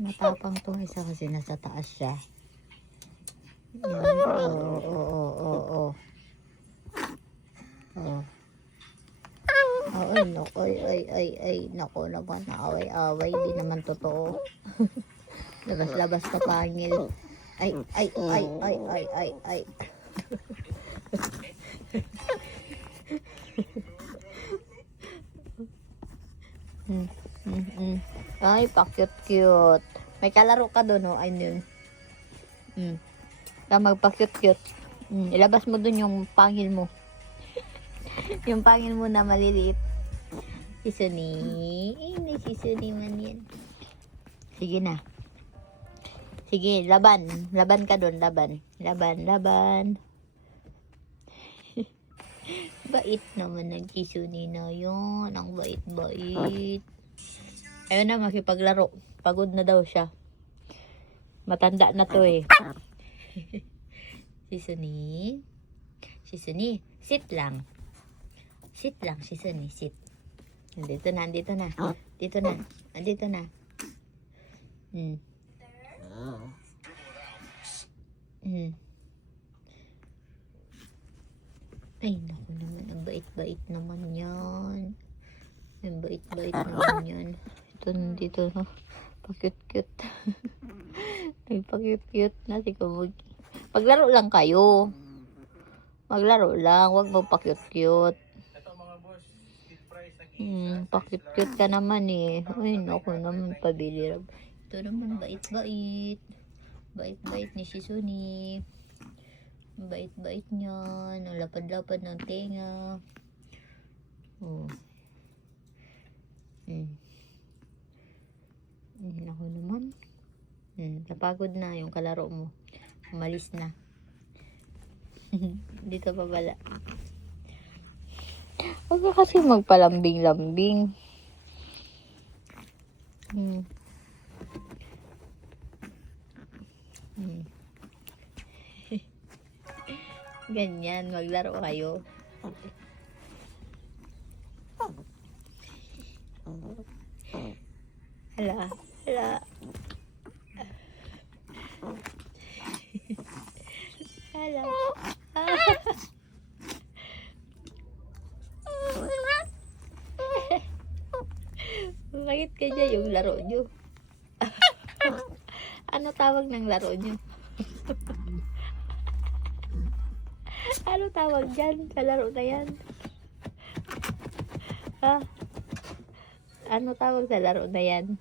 Matapang tong isa kasi nasa taas siya. Yan. Oo. Oh. Ay, nako, ay, nako naman, away-away, di naman totoo. Labas-labas ka pangil. Ay. Ay, pa-cute-cute. May kalaro ka doon, oh. Ayun. Magpa-cute-cute. Ilabas mo doon yung pangil mo. Yung pangil mo na maliliit. Si Suni. Ay, si Suni man yan. Sige na. Sige, laban. Laban ka doon, laban. Laban. Bait naman ng si Suni na yun. Ang bait-bait. Ayun na, makipaglaro. Pagod na daw siya. Matanda na to eh. Si Suni. Sit lang. Sit lang, si Suni, sit. Andito na. Dito na. Ay, naku naman. Ang bait-bait naman yan. Ang bait-bait naman yan. Ito nandito, no? Pa-cute-cute. Nagpa-cute-cute na si Kumog. Paglaro lang kayo. Maglaro lang. Huwag mo pa-cute-cute. Pa-cute-cute ka naman eh. Ay, naku naman, pabili. Ito naman, bait-bait. Bait-bait ni si Suni. Bait-bait niyan. Ang lapad-lapad ng tenga. Oh. Naku naman. Napagod na yung kalaro mo. Umalis na. Dito pa bala. Huwag ka kasi magpalambing-lambing. Ganyan, maglaro kayo. Hala. Bakit kaya yung laro nyo? Ano tawag ng laro nyo? Ano tawag dyan sa laro na yan? Ha? Ano tawag sa laro na yan?